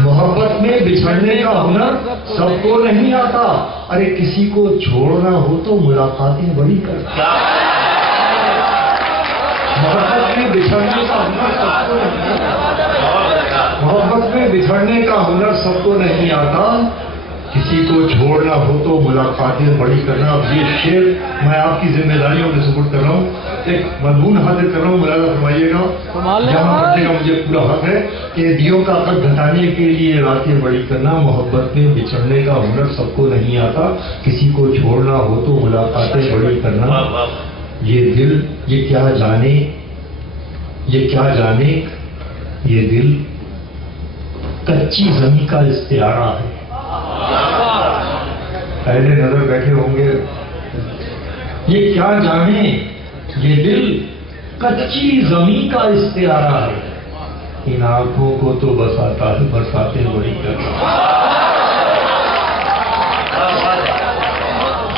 محبت میں بچھڑنے کا ہنر سب کو نہیں آتا، ارے کسی کو چھوڑنا ہو تو ملاقاتیں بڑی کرتا۔ محبت میں بچھڑنے کا ہنر سب کو نہیں آتا، محبت میں بچھڑنے کا ہنر سب کو نہیں آتا، کسی کو چھوڑنا ہو تو ملاقاتیں بڑی کرنا۔ اب یہ شعر میں آپ کی ذمہ داریوں میں سپرد کر رہا ہوں، ایک مضمون حاضر کر رہا ہوں، ملاحظہ فرمائیے گا، جہاں کرنے کا مجھے پورا حق ہے کہ دیوں کا قد گھٹانے کے لیے راتیں بڑی کرنا۔ محبت میں بچھڑنے کا ہنر سب کو نہیں آتا، کسی کو چھوڑنا ہو تو ملاقاتیں بڑی کرنا۔ یہ دل یہ کیا جانے، یہ کیا جانے، یہ دل کچی زمیں کا استعارہ ہے۔ اہل نظر بیٹھے ہوں گے، یہ کیا جانے یہ دل کچی زمیں کا استعارہ ہے، ان آنکھوں کو تو بساتا ہے برساتیں بڑی کرنا۔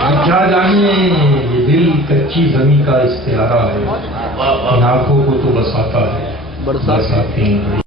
یہ کیا جانے یہ دل کچی زمیں کا استعارہ ہے، ان آنکھوں کو تو بساتا ہے برساتیں بڑی